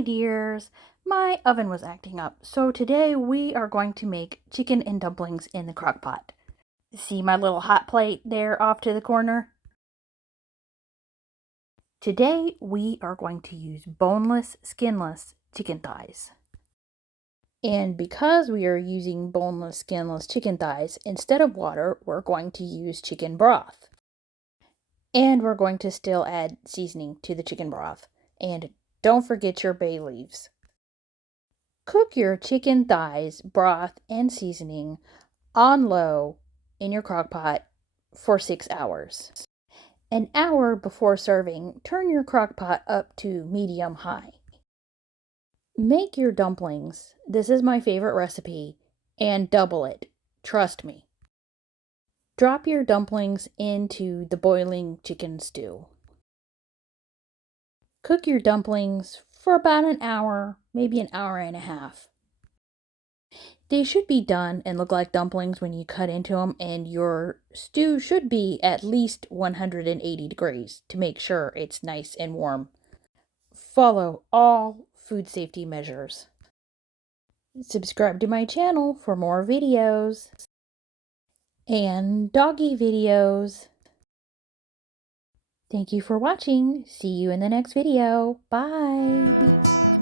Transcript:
my dears, my oven was acting up, so today we are going to make chicken and dumplings in the crock pot. See my little hot plate there off to the corner? Today we are going to use boneless, skinless chicken thighs. And because we are using boneless, skinless chicken thighs, instead of water, we're going to use chicken broth. And we're going to still add seasoning to the chicken broth. And don't forget your bay leaves. Cook your chicken thighs, broth, and seasoning on low in your crock pot for 6 hours. An hour before serving, turn your crock pot up to medium-high. Make your dumplings. This is my favorite recipe, and double it. Trust me. Drop your dumplings into the boiling chicken stew. Cook your dumplings for about an hour, maybe an hour and a half. They should be done and look like dumplings when you cut into them, and your stew should be at least 180 degrees to make sure it's nice and warm. Follow all food safety measures. Subscribe to my channel for more videos and doggy videos. Thank you for watching. See you in the next video. Bye.